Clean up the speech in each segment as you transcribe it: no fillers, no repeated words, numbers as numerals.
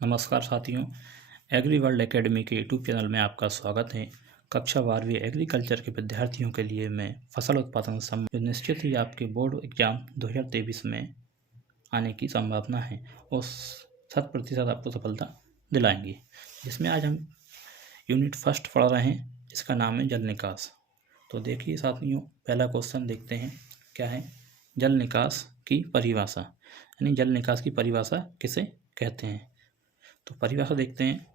नमस्कार साथियों, agree world academy के यूट्यूब चैनल में आपका स्वागत है। कक्षा 12वीं एग्रीकल्चर के विद्यार्थियों के लिए मैं फसल उत्पादन जो निश्चित ही आपके बोर्ड एग्जाम 2023 में आने की संभावना है और 100% आपको सफलता दिलाएंगी। जिसमें आज हम यूनिट फर्स्ट पढ़ रहे हैं, जिसका नाम है जल निकास। तो देखिए साथियों, पहला क्वेश्चन देखते हैं क्या है। जल निकास की परिभाषा, यानी जल निकास की परिभाषा किसे कहते हैं। तो परिभाषा देखते हैं।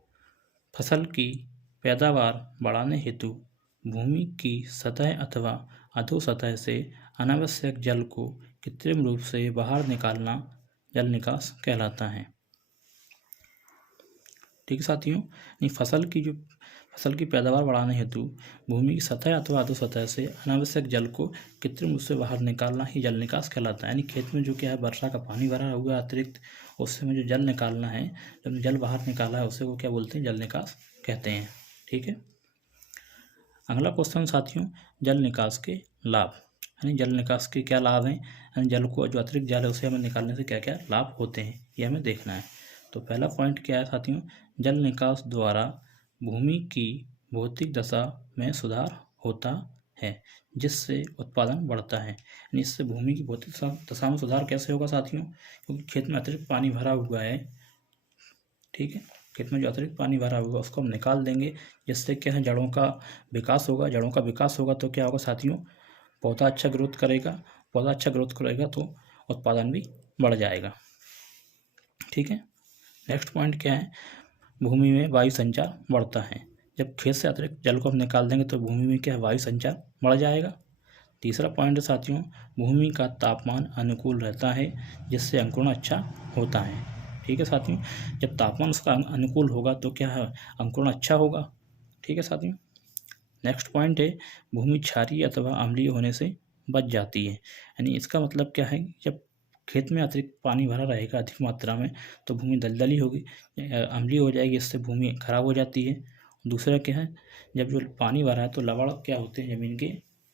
फसल की पैदावार बढ़ाने हेतु भूमि की सतह अथवा अधोसतह से अनावश्यक जल को कृत्रिम रूप से बाहर निकालना जल निकास कहलाता है। ठीक है साथियों, फसल की पैदावार बढ़ाने हेतु भूमि की सतह अथवा अधोसतह से अनावश्यक जल को कृत्रिम रूप से बाहर निकालना ही जल निकास कहलाता है। यानी खेत में जो क्या है, वर्षा का पानी भरा हुआ अतिरिक्त, उससे में जो जल निकालना है, जब जल बाहर निकाला है उसे को क्या बोलते हैं, जल निकास कहते हैं। ठीक है। अगला क्वेश्चन साथियों, जल निकास के लाभ, यानी जल निकास के क्या लाभ हैं, यानी जल को जो अतिरिक्त जल है उसे हमें निकालने से क्या क्या लाभ होते हैं, ये हमें देखना है। तो पहला पॉइंट क्या है साथियों, जल निकास द्वारा भूमि की भौतिक दशा में सुधार होता है, जिससे उत्पादन बढ़ता है। यानी इससे भूमि की भौतिक दशा में सुधार कैसे होगा साथियों, क्योंकि खेत में अतिरिक्त पानी भरा हुआ है। ठीक है, खेत में जो अतिरिक्त पानी भरा हुआ उसको हम निकाल देंगे, जिससे क्या है, जड़ों का विकास होगा। जड़ों का विकास होगा तो क्या होगा साथियों, पौधा अच्छा ग्रोथ करेगा। पौधा अच्छा ग्रोथ करेगा तो उत्पादन भी बढ़ जाएगा। ठीक है। नेक्स्ट पॉइंट क्या है, भूमि में वायु संचार बढ़ता है। जब खेत से अतिरिक्त जल को हम निकाल देंगे तो भूमि में क्या है, वायु संचार बढ़ जाएगा। तीसरा पॉइंट है साथियों, भूमि का तापमान अनुकूल रहता है, जिससे अंकुरण अच्छा होता है। ठीक है साथियों, जब तापमान उसका अनुकूल होगा तो क्या है, अंकुरण अच्छा होगा। ठीक है साथियों। नेक्स्ट पॉइंट है, भूमि क्षारीय अथवा अम्लीय होने से बच जाती है। यानी इसका मतलब क्या है, जब खेत में अतिरिक्त पानी भरा रहेगा अधिक मात्रा में तो भूमि दलदली होगी, अम्लीय हो जाएगी, इससे भूमि खराब हो जाती है। दूसरा क्या है, जब जो पानी भरा है तो लवण क्या होते हैं ज़मीन के,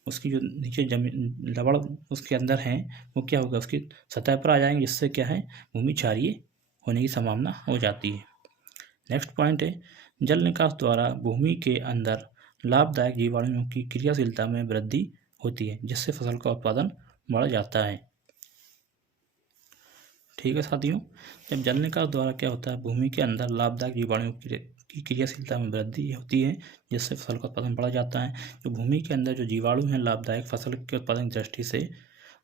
उसकी जो नीचे जमीन लवण उसके अंदर हैं वो क्या होगा, उसकी सतह पर आ जाएंगे, जिससे क्या है, भूमि क्षारीय होने की संभावना हो जाती है। नेक्स्ट पॉइंट है, जल निकास द्वारा भूमि के अंदर लाभदायक जीवाणुओं की क्रियाशीलता में वृद्धि होती है, जिससे फसल का उत्पादन बढ़ जाता है। ठीक है साथियों, जब जल निकास द्वारा क्या होता है, भूमि के अंदर लाभदायक जीवाणुओं की क्रियाशीलता में वृद्धि होती है, जिससे फसल का उत्पादन बढ़ जाता है। जो भूमि के अंदर जो जीवाणु हैं लाभदायक फसल के उत्पादन की दृष्टि से,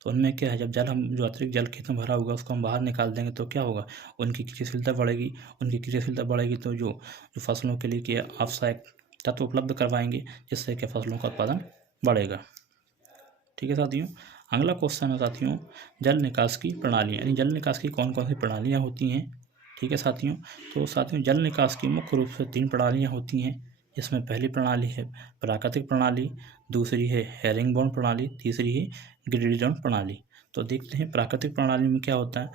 तो उनमें क्या है, जब जो अतिरिक्त जल खेत में भरा होगा उसको हम बाहर निकाल देंगे तो क्या होगा, उनकी क्रियाशीलता बढ़ेगी। उनकी क्रियाशीलता बढ़ेगी तो जो फसलों के लिए क्या आवश्यक तत्व उपलब्ध करवाएंगे, जिससे क्या फसलों का उत्पादन बढ़ेगा। ठीक है साथियों। अगला क्वेश्चन है साथियों, जल निकास की प्रणाली, यानी जल निकास की कौन कौन सी प्रणालियाँ होती हैं। ठीक है साथियों, तो साथियों जल निकास की मुख्य रूप से 3 प्रणालियाँ होती हैं, जिसमें पहली प्रणाली है प्राकृतिक प्रणाली, दूसरी है हेरिंगबोन प्रणाली, तीसरी है ग्रेडिजन प्रणाली। तो देखते हैं प्राकृतिक प्रणाली में क्या होता है।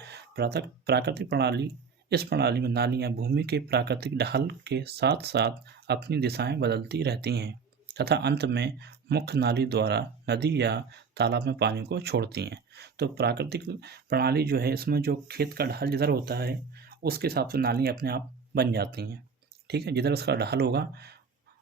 प्राकृतिक प्रणाली, इस प्रणाली में नालियाँ भूमि के प्राकृतिक ढाल के साथ साथ अपनी दिशाएं बदलती रहती हैं तथा अंत में मुख्य नाली द्वारा नदी या तालाब में पानी को छोड़ती हैं। तो प्राकृतिक प्रणाली जो है, इसमें जो खेत का ढाल जिधर होता है उसके हिसाब से नालियाँ अपने आप बन जाती हैं। ठीक है, जिधर उसका ढाल होगा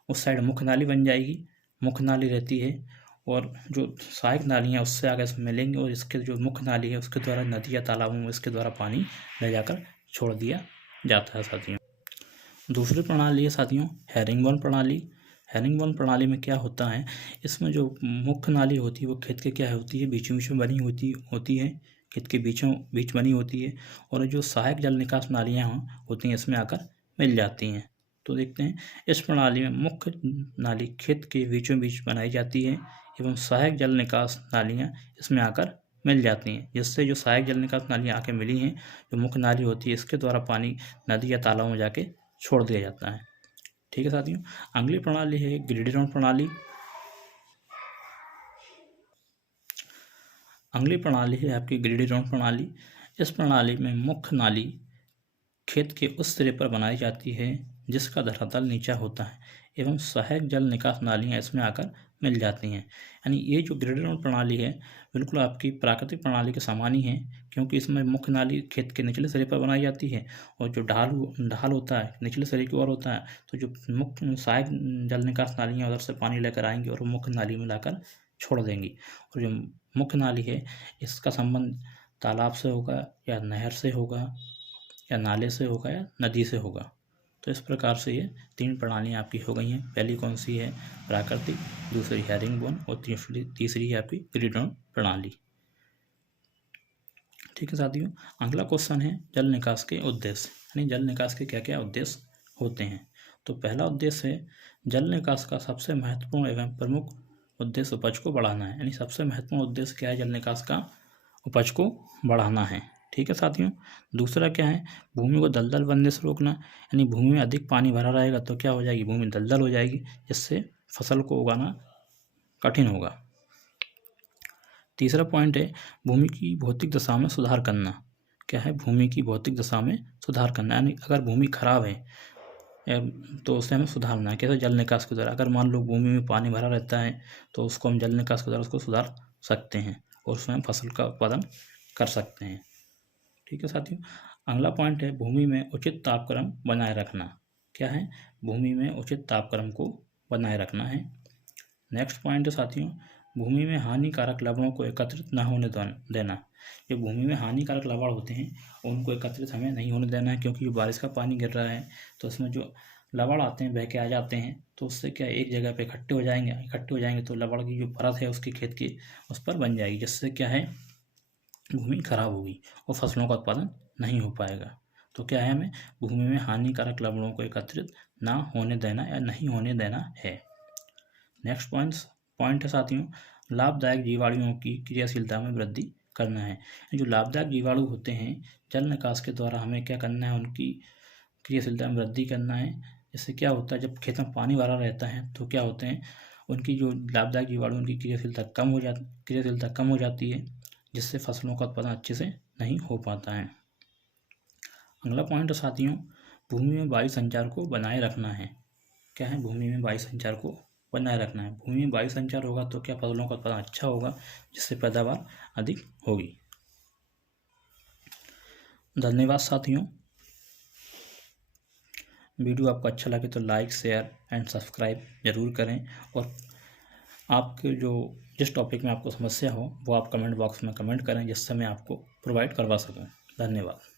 उस साइड मुख्य नाली बन जाएगी, मुख्य नाली रहती है, और जो सहायक नालियाँ उससे आगे मिलेंगी और इसके जो मुख्य नाली है उसके द्वारा नदी या तालाबों में इसके द्वारा पानी ले जाकर छोड़ दिया जाता है साथियों। दूसरी प्रणाली है साथियों हेरिंगबोन प्रणाली। हेरिंगबोन प्रणाली में क्या होता है, इसमें जो मुख्य नाली होती है वो खेत के क्या होती है, बीचों बीच में बनी होती है, खेत के बीचों बीच बनी होती है, और जो सहायक जल निकास नालियाँ होती हैं इसमें आकर मिल जाती हैं। तो देखते हैं, इस प्रणाली में मुख्य नाली खेत के बीचों बीच बनाई जाती है एवं सहायक जल निकास नालियाँ इसमें आकर मिल जाती हैं, जिससे जो सहायक जल निकास नालियाँ आके मिली हैं, जो मुख्य नाली होती है इसके द्वारा पानी नदी या तालाब में जाके छोड़ दिया जाता है। ठीक है साथियों। अगली प्रणाली है ग्रेडिजन प्रणाली। अगली प्रणाली है आपकी ग्रेडिजन प्रणाली। इस प्रणाली में मुख्य नाली खेत के उस सिरे पर बनाई जाती है जिसका धरातल नीचा होता है एवं सहायक जल निकास नालियाँ इसमें आकर मिल जाती हैं। यानी ये जो ग्रेडेड प्रणाली है बिल्कुल आपकी प्राकृतिक प्रणाली के समान ही है, क्योंकि इसमें मुख्य नाली खेत के निचले सिरे पर बनाई जाती है और जो ढाल होता है निचले सिरे की ओर होता है, तो जो मुख्य सहायक जल निकास नालियाँ उधर से पानी लेकर आएंगी और मुख्य नाली में लाकर छोड़ देंगी। और जो मुख्य नाली है इसका संबंध तालाब से होगा या नहर से होगा या नाले से होगा या नदी से होगा। तो इस प्रकार से ये 3 प्रणालियाँ आपकी हो गई हैं। पहली कौन सी है? प्राकृतिक, दूसरी हैरिंगबोन और तीसरी है आपकी ग्रेडेड प्रणाली। ठीक है साथियों, अगला क्वेश्चन है जल निकास के उद्देश्य, यानी जल निकास के क्या क्या उद्देश्य होते हैं। तो पहला उद्देश्य है जल निकास का सबसे महत्वपूर्ण एवं प्रमुख उद्देश्य उपज को बढ़ाना है। यानी सबसे महत्वपूर्ण उद्देश्य क्या है जल निकास का? उपज को बढ़ाना है। ठीक है साथियों। दूसरा क्या है? भूमि को दलदल बनने से रोकना। यानी भूमि में अधिक पानी भरा रहेगा तो क्या हो जाएगी? भूमि दलदल हो जाएगी, जिससे फसल को उगाना कठिन होगा। तीसरा पॉइंट है भूमि की भौतिक दशा में सुधार करना। क्या है? भूमि की भौतिक दशा में सुधार करना। यानी अगर भूमि खराब है तो उसे हमें सुधारना है। कैसे? जल निकास के द्वारा। अगर मान लो भूमि में पानी भरा रहता है तो उसको हम जल निकास के द्वारा उसको सुधार सकते हैं और उसमें हम फसल का उत्पादन कर सकते हैं। ठीक है साथियों। अगला पॉइंट है भूमि में उचित तापक्रम बनाए रखना। क्या है? भूमि में उचित तापक्रम को बनाए रखना है। नेक्स्ट पॉइंट है साथियों भूमि में हानिकारक लवणों को एकत्रित न होने देना। जो भूमि में हानिकारक लवण होते हैं उनको एकत्रित हमें नहीं होने देना है, क्योंकि जो बारिश का पानी गिर रहा है तो उसमें जो लवण आते हैं बह के आ जाते हैं, तो उससे क्या एक जगह पे इकट्ठे हो जाएंगे तो लवण की जो परत है उसकी खेत की उस पर बन जाएगी, जिससे क्या है भूमि खराब होगी और फसलों का उत्पादन नहीं हो पाएगा। तो क्या है? हमें भूमि में हानिकारक लवणों को एकत्रित ना होने देना या नहीं होने देना है। नेक्स्ट पॉइंट है साथियों लाभदायक जीवाणुओं की क्रियाशीलता में वृद्धि करना है। जो लाभदायक जीवाणु होते हैं जल निकास के द्वारा हमें क्या करना है? उनकी क्रियाशीलता में वृद्धि करना है। इससे क्या होता है? जब खेत में पानी भरा रहता है तो क्या होते हैं उनकी जो लाभदायक जीवाणु उनकी क्रियाशीलता कम हो जाती है, जिससे फसलों का उत्पादन अच्छे से नहीं हो पाता है। अगला पॉइंट साथियों भूमि में वायु संचार को बनाए रखना है। क्या है? भूमि में वायु संचार को बनाए रखना है। भूमि में वायु संचार होगा तो क्या फसलों का उत्पादन अच्छा होगा, जिससे पैदावार अधिक होगी। धन्यवाद साथियों। वीडियो आपको अच्छा लगे तो लाइक, शेयर एंड सब्सक्राइब जरूर करें और आपके जिस टॉपिक में आपको समस्या हो वो आप कमेंट बॉक्स में कमेंट करें, जिससे मैं आपको प्रोवाइड करवा सकूं। धन्यवाद।